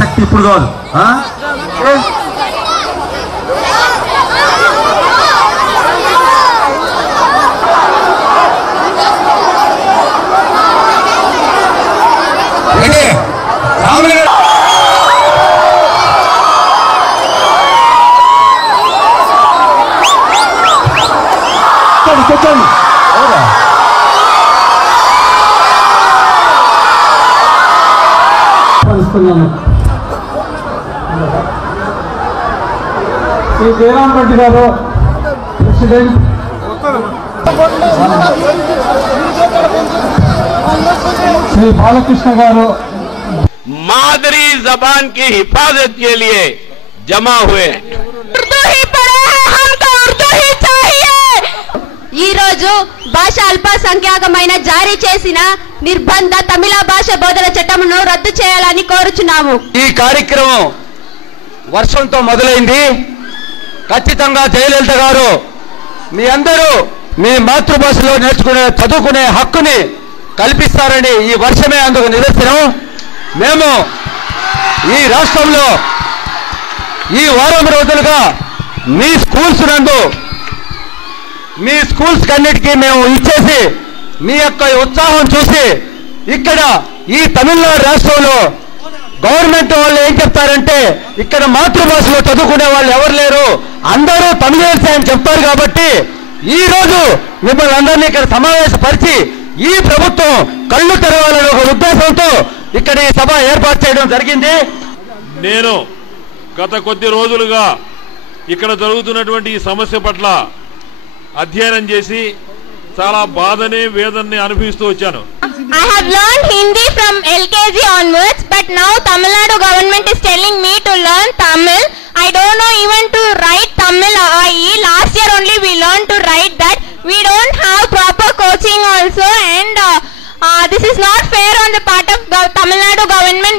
శక్తి ఇప్పుడు కాదు. శ్రీ జయరాం రెడ్డి గారు ప్రెసిడెంట్, శ్రీ బాలకృష్ణ గారు मादरी जबान की हिफाजत के लिए जमा हुए భాష అల్పసంఖ్యాకమైన జారీ చేసిన నిర్బంధ తమిళ భాష బోధన చట్టమును రద్దు చేయాలని కోరుచున్నాము. ఈ కార్యక్రమం వర్షంతో మొదలైంది. ఖచ్చితంగా జయలలిత గారు మీ అందరూ మీ మాతృభాషలో నేర్చుకునే చదువుకునే హక్కుని కల్పిస్తారని ఈ వర్షమే అందుకు నిదర్శనం. మేము ఈ రాష్ట్రంలో ఈ వారం రోజులుగా మీ స్కూల్స్ నందు మీ స్కూల్స్ కన్నిటికీ మేము ఇచ్చేసి మీ యొక్క ఉత్సాహం చూసి ఇక్కడ ఈ తమిళనాడు రాష్ట్రంలో గవర్నమెంట్ వాళ్ళు ఏం చెప్తారంటే ఇక్కడ మాతృభాషలో చదువుకునే వాళ్ళు ఎవరు లేరు, అందరూ తమిళేసే అని చెప్తారు. కాబట్టి ఈ రోజు మిమ్మల్ని అందరినీ ఇక్కడ సమావేశపరిచి ఈ ప్రభుత్వం కళ్ళు తెరవాలనే ఒక ఉద్దేశంతో ఇక్కడ ఈ సభ ఏర్పాటు చేయడం జరిగింది. నేను గత కొద్ది రోజులుగా ఇక్కడ జరుగుతున్నటువంటి ఈ సమస్య పట్ల అధ్యయనం చేసి చాలా బాధని వేదనని అనుభవిస్తూ వచ్చాను. I have learned Hindi from LKG onwards, but now Tamil Nadu government is telling me to learn Tamil. I don't know even to write Tamil IE. Last year only we learned to write that. We don't have proper coaching also, and this is not fair on the part of Tamil Nadu government,